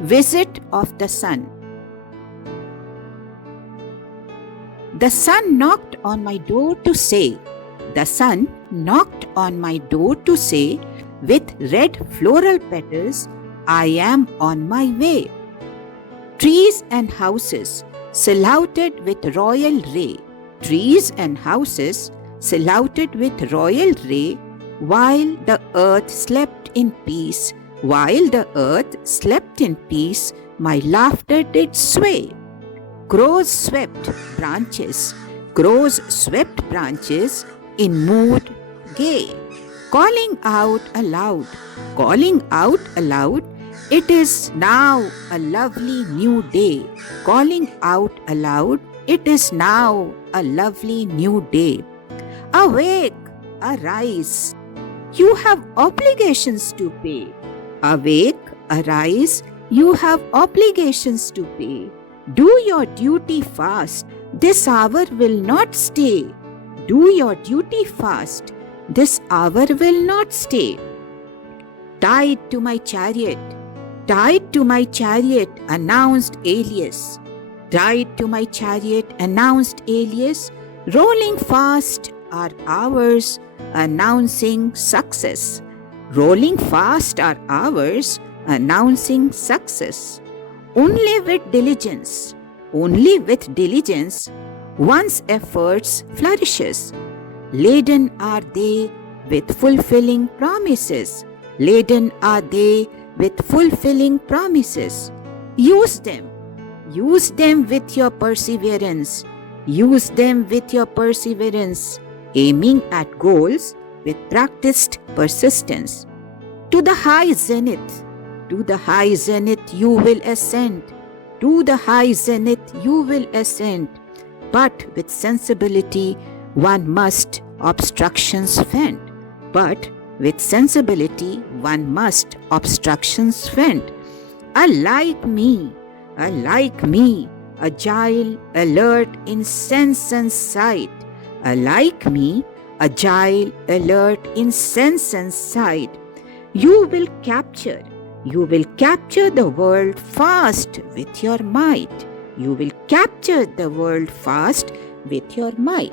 Visit of the Sun. The sun knocked on my door to say, the sun knocked on my door to say, with red floral petals, I am on my way. Trees and houses saluted with royal ray. Trees and houses saluted with royal ray, while the earth slept in peace. While the earth slept in peace, my laughter did sway. Crows swept branches in mood gay, calling out aloud, it is now a lovely new day. Calling out aloud, it is now a lovely new day. Awake, arise, you have obligations to pay. Awake, arise, you have obligations to pay. Do your duty fast, this hour will not stay. Do your duty fast, this hour will not stay. Tied to my chariot, announced Alias. Tied to my chariot, announced Alias. Rolling fast are hours, announcing success. Rolling fast are hours, announcing success. Only with diligence, one's efforts flourishes. Laden are they with fulfilling promises. Laden are they with fulfilling promises. Use them with your perseverance. Use them with your perseverance, aiming at goals with practiced persistence. To the high zenith you will ascend. To the high zenith you will ascend. But with sensibility one must obstructions fend. But with sensibility one must obstructions fend. Alike me, agile, alert in sense and sight. Alike me, agile, alert in sense and sight. You will capture the world fast with your might. You will capture the world fast with your might.